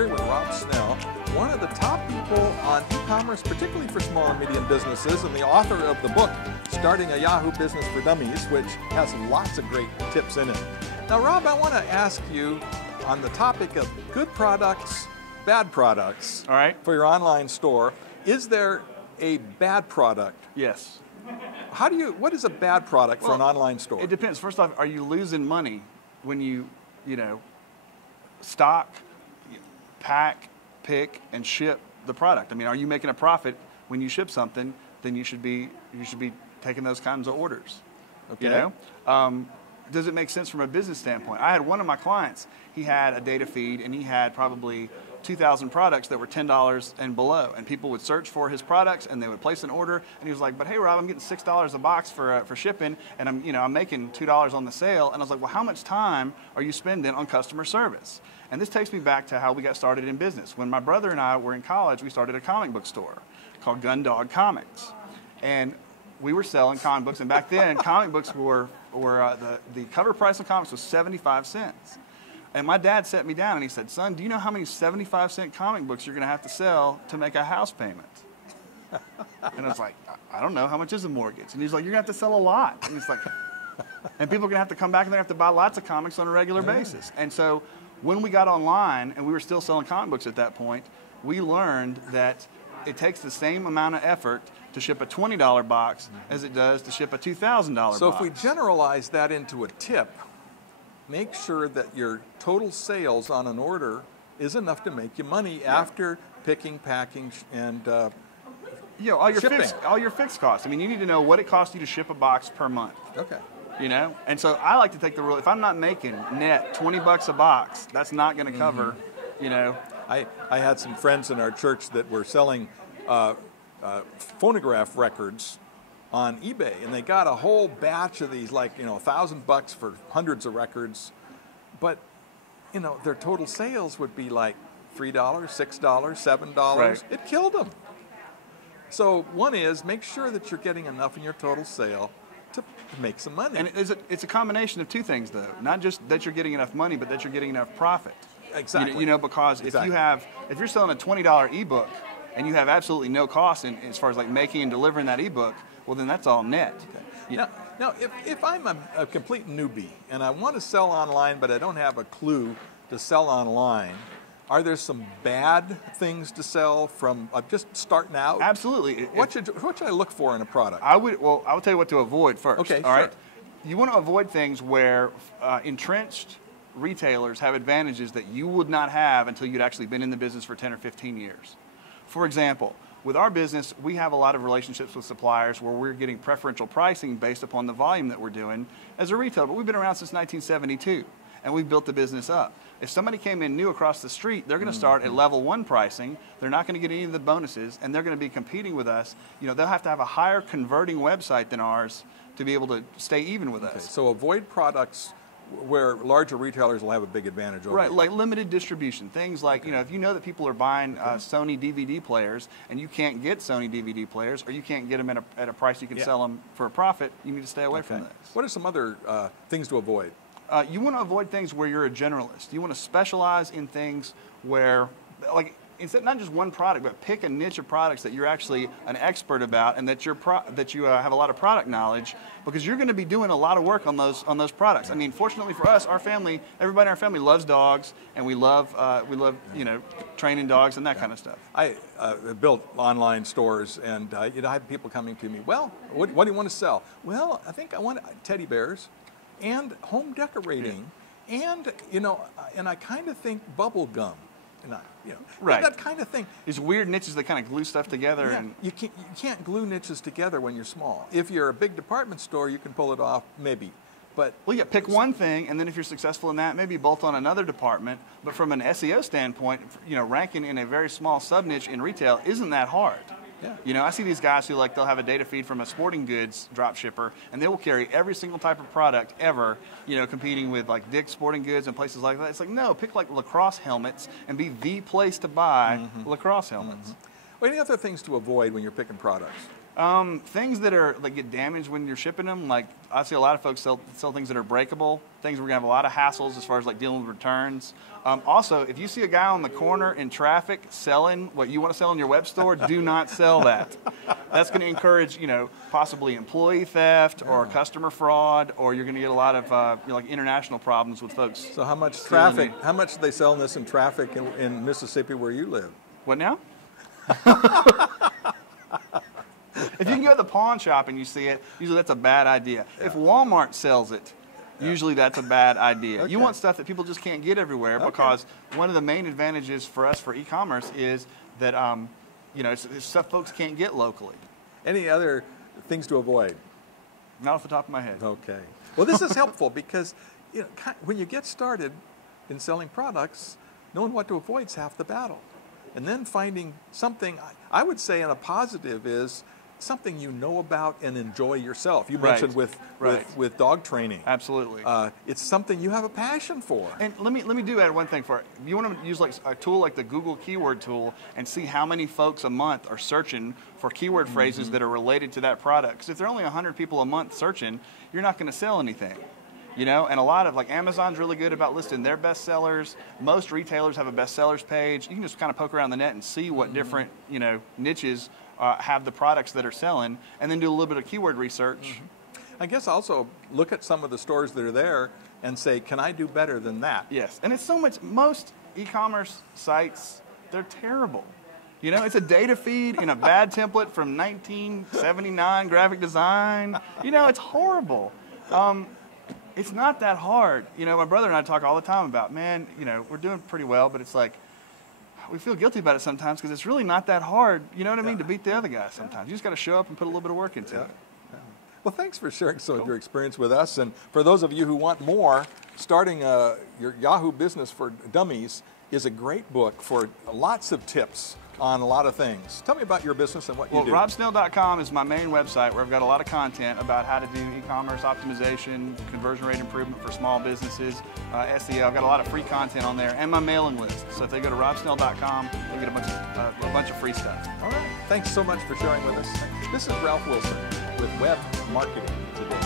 here with Rob Snell, one of the top people on e-commerce, particularly for small and medium businesses, and the author of the book, Starting a Yahoo Business for Dummies, which has lots of great tips in it. Now, Rob, I want to ask you on the topic of good products, bad products. All right. For your online store. Is there a bad product? Yes. What is a bad product for an online store? It depends. First off, are you losing money when you stock, pack, pick, and ship the product? I mean, are you making a profit when you ship something? Then you should be taking those kinds of orders. Okay. Does it make sense from a business standpoint? I had one of my clients. He had a data feed, and he had probably 2,000 products that were $10 and below, and people would search for his products and they would place an order, and he was like, but hey Rob, I'm getting $6 a box for shipping, and I'm making $2 on the sale. And I was like, well, how much time are you spending on customer service? And this takes me back to how we got started in business. When my brother and I were in college, we started a comic book store called Gun Dog Comics, and we were selling comic books. And back then comic books were the cover price of comics was 75 cents. And my dad sat me down and he said, son, do you know how many 75-cent comic books you're going to have to sell to make a house payment? And I was like, I don't know. How much is a mortgage? And he's like, you're going to have to sell a lot. And he's like, and people are going to have to come back and they have to buy lots of comics on a regular basis. And so when we got online, and we were still selling comic books at that point, we learned that it takes the same amount of effort to ship a $20 box as it does to ship a $2,000 box. So if we generalize that into a tip, make sure that your total sales on an order is enough to make you money after picking, packing, and shipping. All your fixed costs. I mean, you need to know what it costs you to ship a box per month. Okay. And so I like to take the rule, if I'm not making net 20 bucks a box, that's not going to cover, I had some friends in our church that were selling phonograph records on eBay, and they got a whole batch of these, like, $1,000 for hundreds of records, but their total sales would be like $3, $6, $7. Right. It killed them. So one is, make sure that you're getting enough in your total sale to make some money. And it's a combination of two things, though. Not just that you're getting enough money, but that you're getting enough profit. Exactly. Because if you're selling a $20 ebook and you have absolutely no cost as far as like making and delivering that ebook, well, then that's all net. Okay. Now, if I'm a complete newbie and I want to sell online, but I don't have a clue to sell online, are there some bad things to sell from just starting out? Absolutely. What should I look for in a product? I will tell you what to avoid first. Okay, all right? You want to avoid things where entrenched retailers have advantages that you would not have until you'd actually been in the business for 10 or 15 years. For example, with our business, we have a lot of relationships with suppliers where we're getting preferential pricing based upon the volume that we're doing as a retailer. But we've been around since 1972, and we've built the business up. If somebody came in new across the street, they're going to start at level 1 pricing. They're not going to get any of the bonuses, and they're going to be competing with us. They'll have to have a higher converting website than ours to be able to stay even with us. So avoid products where larger retailers will have a big advantage over you. Like limited distribution. Things like, if you know that people are buying Sony DVD players and you can't get Sony DVD players, or you can't get them at a price you can sell them for a profit, you need to stay away from those. What are some other things to avoid? You want to avoid things where you're a generalist. You want to specialize in things where, like, instead not just one product, but pick a niche of products that you're actually an expert about, and that you have a lot of product knowledge, because you're going to be doing a lot of work on those products. I mean, fortunately for us, everybody in our family loves dogs, and we love training dogs and that kind of stuff. I built online stores, and I had people coming to me. Well, what do you want to sell? Well, I think I want teddy bears, and home decorating, and I kind of think bubble gum. Right. That kind of thing. These weird niches that kind of glue stuff together. Yeah, and you can't glue niches together when you're small. If you're a big department store, you can pull it off, maybe. But pick one thing, and then if you're successful in that, maybe bolt on another department. But from an SEO standpoint, ranking in a very small sub niche in retail isn't that hard. Yeah. I see these guys who they'll have a data feed from a sporting goods drop shipper, and they will carry every single type of product ever, competing with like Dick's Sporting Goods and places like that. It's like, no, pick like lacrosse helmets and be the place to buy lacrosse helmets. Well, any other things to avoid when you're picking products? Things that are like get damaged when you're shipping them. Like I see a lot of folks sell things that are breakable. Things we're gonna have a lot of hassles as far as like dealing with returns. Also, if you see a guy on the corner in traffic selling what you want to sell in your web store, do not sell that. That's going to encourage, possibly employee theft or customer fraud, or you're going to get a lot of like international problems with folks. So how much traffic? How much do they sell this in traffic in Mississippi where you live? What now? If you can go to the pawn shop and you see it, usually that's a bad idea. Yeah. If Walmart sells it, usually that's a bad idea. Okay. You want stuff that people just can't get everywhere because one of the main advantages for us for e-commerce is that it's stuff folks can't get locally. Any other things to avoid? Not off the top of my head. Okay. Well, this is helpful because when you get started in selling products, knowing what to avoid is half the battle. And then finding something, I would say in a positive, is something you know about and enjoy yourself. You mentioned with dog training. Absolutely. It's something you have a passion for. And let me do add one thing for it. You want to use like a tool like the Google keyword tool and see how many folks a month are searching for keyword phrases that are related to that product. Because if there are only 100 people a month searching, you're not going to sell anything. And a lot of, like, Amazon's really good about listing their best sellers. Most retailers have a best sellers page. You can just kind of poke around the net and see what different, niches have the products that are selling, and then do a little bit of keyword research. I guess also look at some of the stores that are there and say, can I do better than that? Yes, and it's so much, most e-commerce sites, they're terrible. It's a data feed in a bad template from 1979 graphic design. It's horrible. It's not that hard. My brother and I talk all the time about, man, we're doing pretty well, but it's like, we feel guilty about it sometimes because it's really not that hard, to beat the other guy sometimes. You just got to show up and put a little bit of work into it. Yeah. Well, thanks for sharing some of your experience with us. And for those of you who want more, starting your Yahoo Business for Dummies is a great book for lots of tips on a lot of things. Tell me about your business and what you do. Well, robsnell.com is my main website where I've got a lot of content about how to do e-commerce optimization, conversion rate improvement for small businesses, SEO. I've got a lot of free content on there and my mailing list. So if they go to robsnell.com, they get a bunch of free stuff. All right. Thanks so much for sharing with us. This is Ralph Wilson with Web Marketing Today.